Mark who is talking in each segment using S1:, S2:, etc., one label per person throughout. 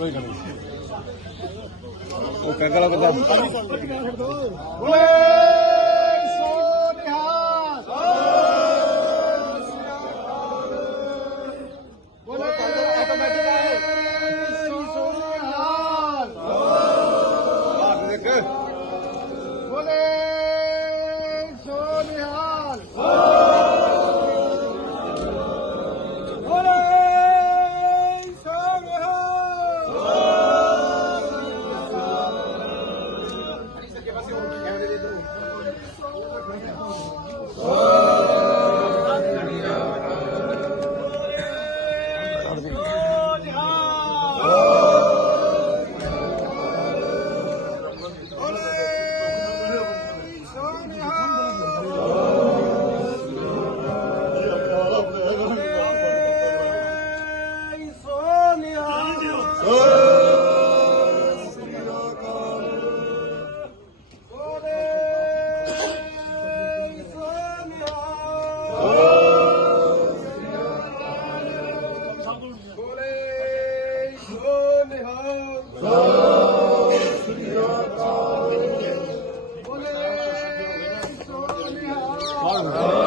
S1: ਕੋਈ ਗੱਲ ਨਹੀਂ। ਉਹ ਪੈਗਲਾ ਬੰਦਾ।
S2: ਓਏ ਸੋਨਿਹਾਲ ਬੋਲੇ ਆਟੋਮੈਟਿਕ ਹੈ ਸੋਨਿਹਾਲ
S1: ਦੇਖ।
S2: ਬੋਲੇ ਸੋਨਿਹਾਲ Oh! ਨਿਹਾਲ ਸੋ ਸ੍ਰੀ ਅਕਾਲ। ਬੋਲੇ ਸੋ ਨਿਹਾਲ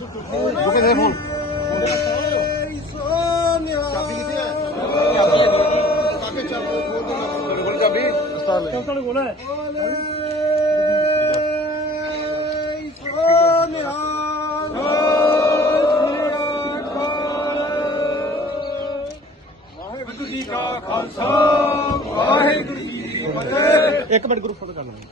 S1: ਰੁਕੇ ਦੇ ਫੋਨ
S2: ਚਾਬੀ ਕਿੱਥੇ ਹੈ ਕਾਕੇ ਚਾਬੀ ਖੋਲ ਦੇ
S1: ਤੁਹਾਡੇ ਕੋਲ ਚਾਬੀ ਉਸਤਾਦ ਲੈ
S3: ਤੁਹਾਡੇ ਕੋਲ ਹੈ
S2: ਜੀ ਕਾ ਖਾਲਸਾ ਵਾਹਿਗੁਰੂ ਜੀ
S1: ਇੱਕ ਮਿੰਟ ਗਰੁੱਪ ਫੋਟੋ ਕਰ ਲਵਾਂਗੇ